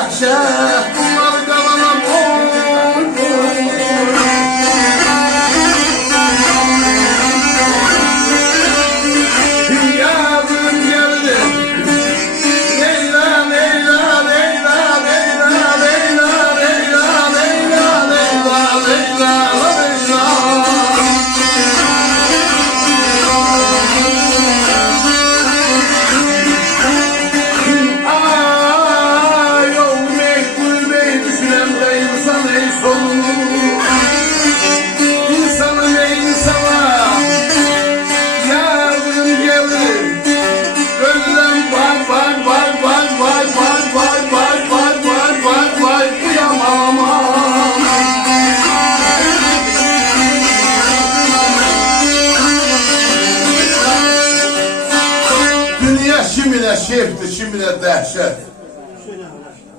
dəhşət bunlar qalana boy yazım gəldi Leyla Leyla Leyla Leyla Leyla Leyla Leyla Leyla Leyla Leyla İnsanın ey insana yardım gelir Ölülen vay vay vay vay vay vay vay vay vay vay vay vay kıyamam Dünya şimdilə şefdir, şimdilə dəhşət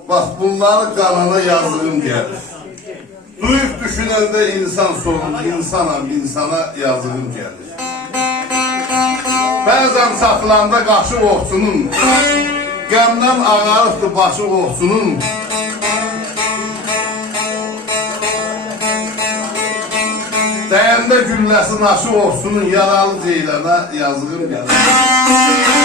Bak bunları kanana yazığım gelir Duyup düşünəndə insan sorun, insana yazığım gəlir. Bəzən saxılanda qaşı oxçunun, qəmdən ağarıqdır başı oxçunun. Dəyəndə gülləsi naşı oxçunun, yaralı ceylana yazığım gəlir.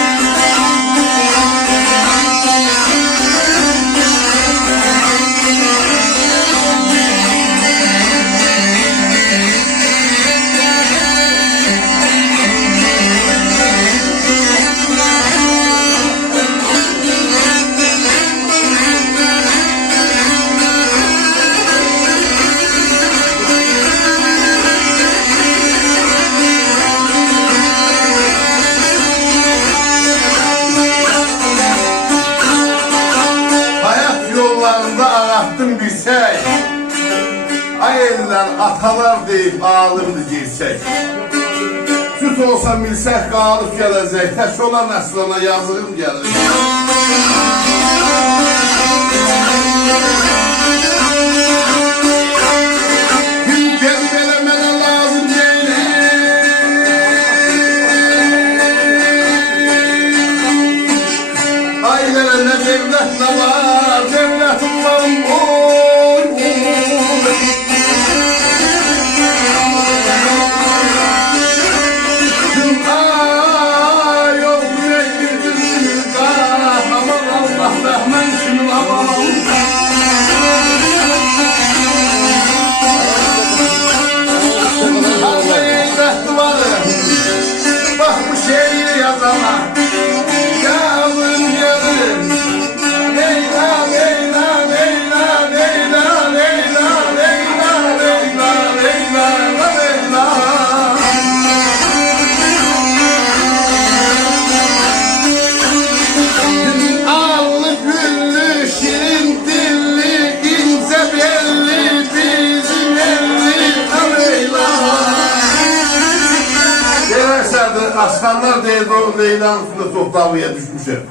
Ağarttım bir şey Ay eller atalar deyip ağalımdı girsek Süt olsa milsək qalıb gələcək Tək olan əslana yazığım gəlir Gel belə mənə lazım deyil Ailələ nə devlət nə var Devlətimdən oy Ay ol yürek bir düzgün Aman Allah rəhmən kimin aman Hazır eybət duvarı Bak bu şehir yazana Yazın gelir Leyla Leyla Leyla Leyla Leyla Leyla Leyla Leyla Leyla Allı güllü şirin dilli ince belli bizim elli Leyla Dersədir aslanlar deyildi o Leyla'nın üstünde tohtavıya düşmüşəm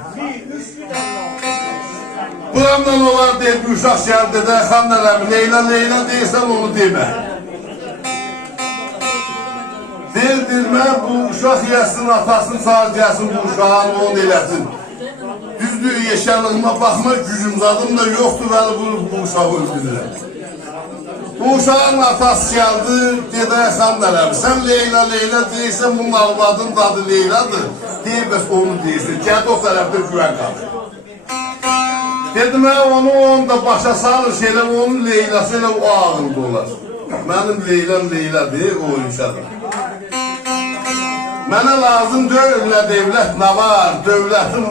Buramdan olar deyil bir uşaq gəldi də xan nələmi Leyla Leyla deyirsən onu demə Deyildirmə bu uşaq yesin atasını çağır gəlsin bu uşağın onu eləsin Düzdür yeşənlığıma baxma gücüm zadım da yoxdur vəli bu uşağı öldürürəm Bu uşağın atası gəldi dedə xan nələmi Sən Leyla Leyla deyirsən bunun arvadın adı Leyladır Deyir bəs onu deyirsən gəldi o tərəfdə güvən qalır Dedim onu da başa salır şeyler onun Leylası ile o ağırda olar. Benim Leyla'm Leyla değil o inşadır. Mənə lazım dövlət, devlet ne var, devletim var.